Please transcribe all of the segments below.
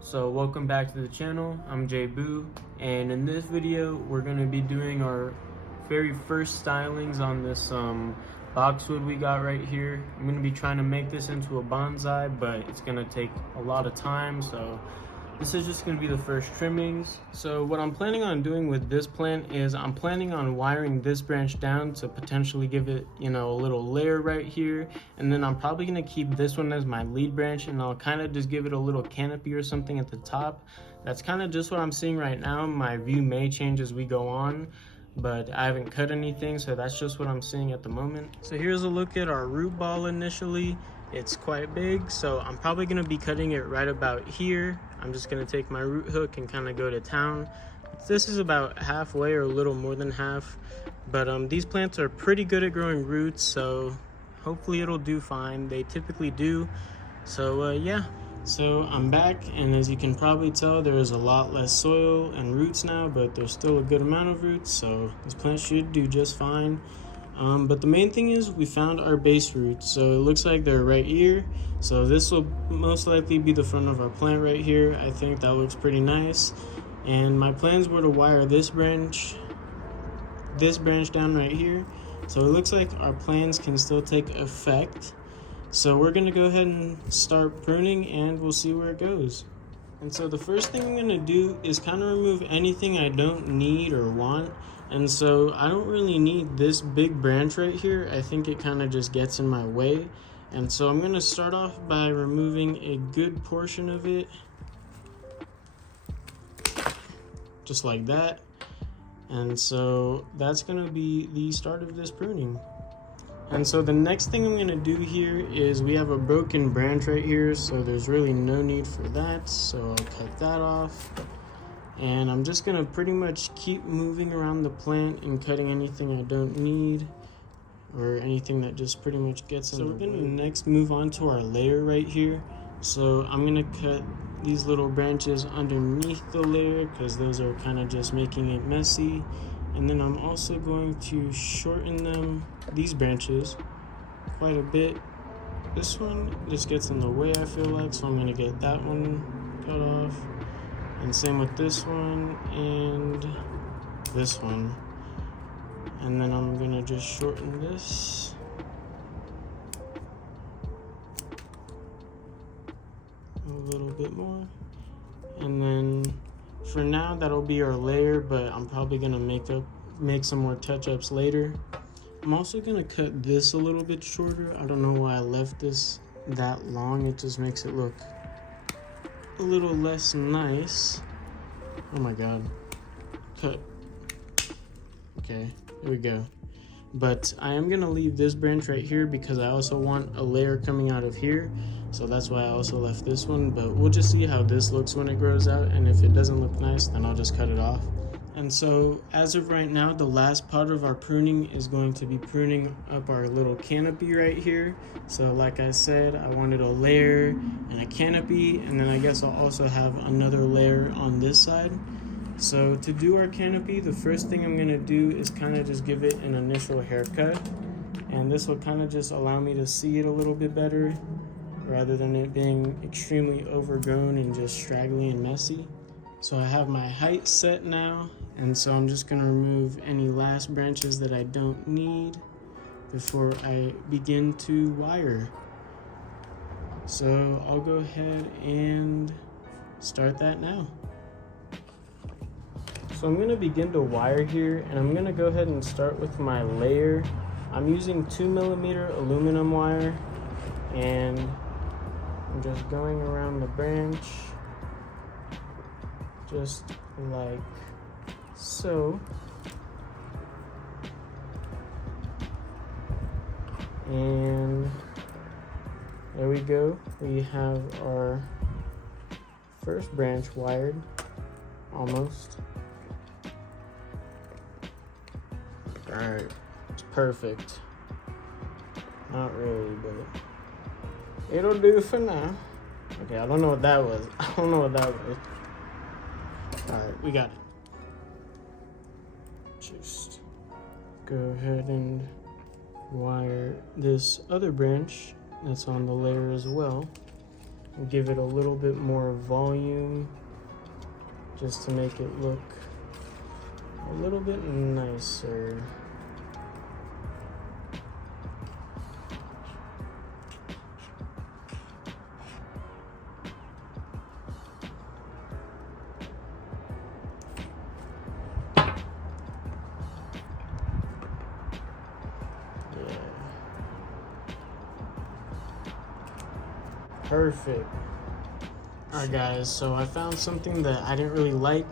So welcome back to the channel. I'm Jay Boo, and in this video we're going to be doing our very first stylings on this boxwood we got right here. I'm going to be trying to make this into a bonsai, but it's going to take a lot of time, so this is just going to be the first trimmings. So what I'm planning on doing with this plant is I'm planning on wiring this branch down to potentially give it, a little layer right here. And then I'm probably going to keep this one as my lead branch, and I'll kind of just give it a little canopy or something at the top. That's kind of just what I'm seeing right now. My view may change as we go on, but I haven't cut anything, so that's just what I'm seeing at the moment. So here's a look at our root ball initially. It's quite big, so I'm probably going to be cutting it right about here. I'm just going to take my root hook and kind of go to town. This is about halfway or a little more than half, but these plants are pretty good at growing roots, so hopefully it'll do fine. They typically do. So yeah. So I'm back, and as you can probably tell, there is a lot less soil and roots now, but there's still a good amount of roots, so this plant should do just fine. But the main thing is we found our base roots, so it looks like they're right here. So this will most likely be the front of our plant right here. I think that looks pretty nice. And my plans were to wire this branch down right here. So it looks like our plans can still take effect. So we're gonna go ahead and start pruning, and we'll see where it goes. And so the first thing I'm gonna do is kind of remove anything I don't need or want. And so I don't really need this big branch right here. I think it kind of just gets in my way. And so I'm gonna start off by removing a good portion of it. Just like that. And so that's gonna be the start of this pruning. And so the next thing I'm gonna do here is we have a broken branch right here, so there's really no need for that. So I'll cut that off. And I'm just gonna pretty much keep moving around the plant and cutting anything I don't need or anything that just pretty much gets in the way. So we're gonna next move on to our layer right here. So I'm gonna cut these little branches underneath the layer because those are kind of just making it messy. And then I'm also going to shorten these branches quite a bit. This one just gets in the way, I feel like, so I'm gonna get that one cut off. And same with this one and this one. And then I'm gonna just shorten this. A little bit more. And then for now, that'll be our layer, but I'm probably gonna make some more touch-ups later. I'm also gonna cut this a little bit shorter. I don't know why I left this that long. It just makes it look a little less nice. Oh my god. Cut. Okay, here we go. But I am gonna leave this branch right here because I also want a layer coming out of here. So that's why I also left this one, but we'll just see how this looks when it grows out, and if it doesn't look nice, then I'll just cut it off. And so as of right now, the last part of our pruning is going to be pruning up our little canopy right here. So like I said, I wanted a layer and a canopy, and then I guess I'll also have another layer on this side. So to do our canopy, the first thing I'm gonna do is kind of just give it an initial haircut. And this will kind of just allow me to see it a little bit better rather than it being extremely overgrown and just straggly and messy. So I have my height set now, and so I'm just gonna remove any last branches that I don't need before I begin to wire. So I'll go ahead and start that now. So I'm gonna begin to wire here, and I'm gonna go ahead and start with my layer. I'm using 2mm aluminum wire, and I'm just going around the branch just like so. And there we go. We have our first branch wired, almost. All right, it's perfect. Not really, but it'll do for now. Okay, I don't know what that was. All right, we got it. Just go ahead and wire this other branch that's on the layer as well. give it a little bit more volume just to make it look a little bit nicer. Perfect. Alright guys, so I found something that I didn't really like.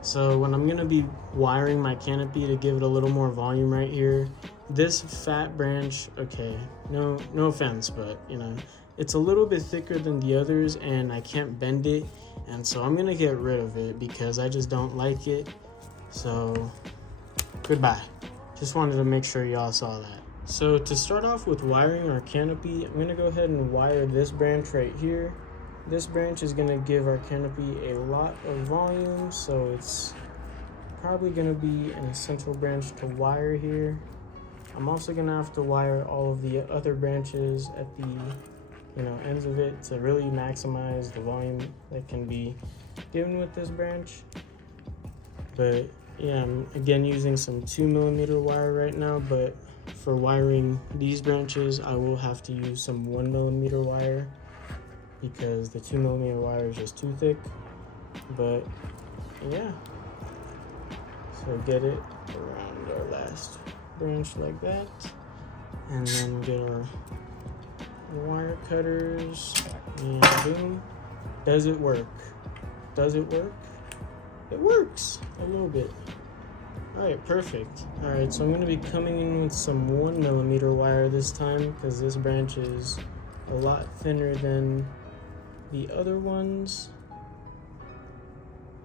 So when I'm gonna be wiring my canopy to give it a little more volume right here, this fat branch, okay, no offense, but you know, it's a little bit thicker than the others and I can't bend it, and so I'm gonna get rid of it because I just don't like it. So goodbye. Just wanted to make sure y'all saw that. So to start off with wiring our canopy, I'm gonna go ahead and wire this branch right here. This branch is gonna give our canopy a lot of volume, so it's probably gonna be an essential branch to wire here. I'm also gonna have to wire all of the other branches at the ends of it to really maximize the volume that can be given with this branch. But yeah, I'm again using some 2mm wire right now, but for wiring these branches, I will have to use some 1mm wire because the 2mm wire is just too thick. But yeah, so get it around our last branch like that, and then get our wire cutters, and boom. Does it work? Does it work? It works a little bit. Alright, perfect. Alright, so I'm going to be coming in with some 1mm wire this time because this branch is a lot thinner than the other ones.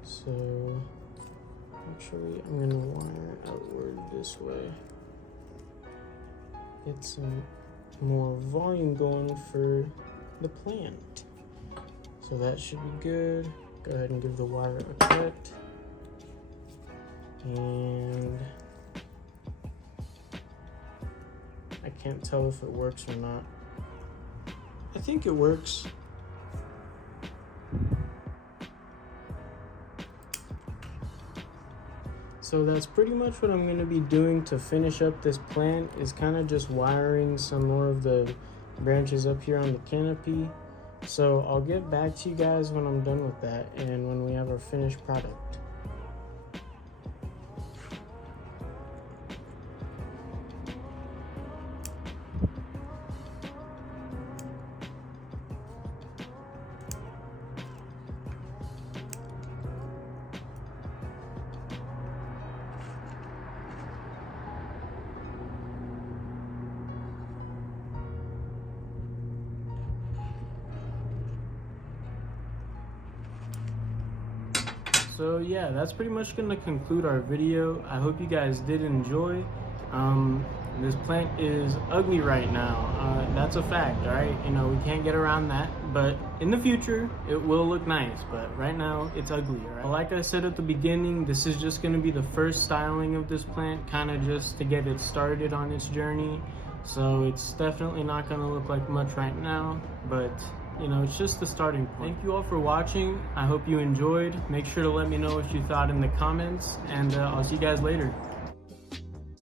So actually I'm going to wire outward this way. Get some more volume going for the plant. So that should be good. Go ahead and give the wire a cut. And I can't tell if it works or not. I think it works. So that's pretty much what I'm going to be doing to finish up this plant, is kind of just wiring some more of the branches up here on the canopy. So I'll get back to you guys when I'm done with that and when we have our finished product. So yeah, that's pretty much going to conclude our video. I hope you guys did enjoy. This plant is ugly right now. That's a fact, all right? You know, we can't get around that, but in the future, it will look nice, but right now, it's ugly, all right? Like I said at the beginning, this is just gonna be the first styling of this plant, kind of just to get it started on its journey. So it's definitely not gonna look like much right now, but you know, it's just the starting point. Thank you all for watching. I hope you enjoyed. Make sure to let me know what you thought in the comments, and I'll see you guys later.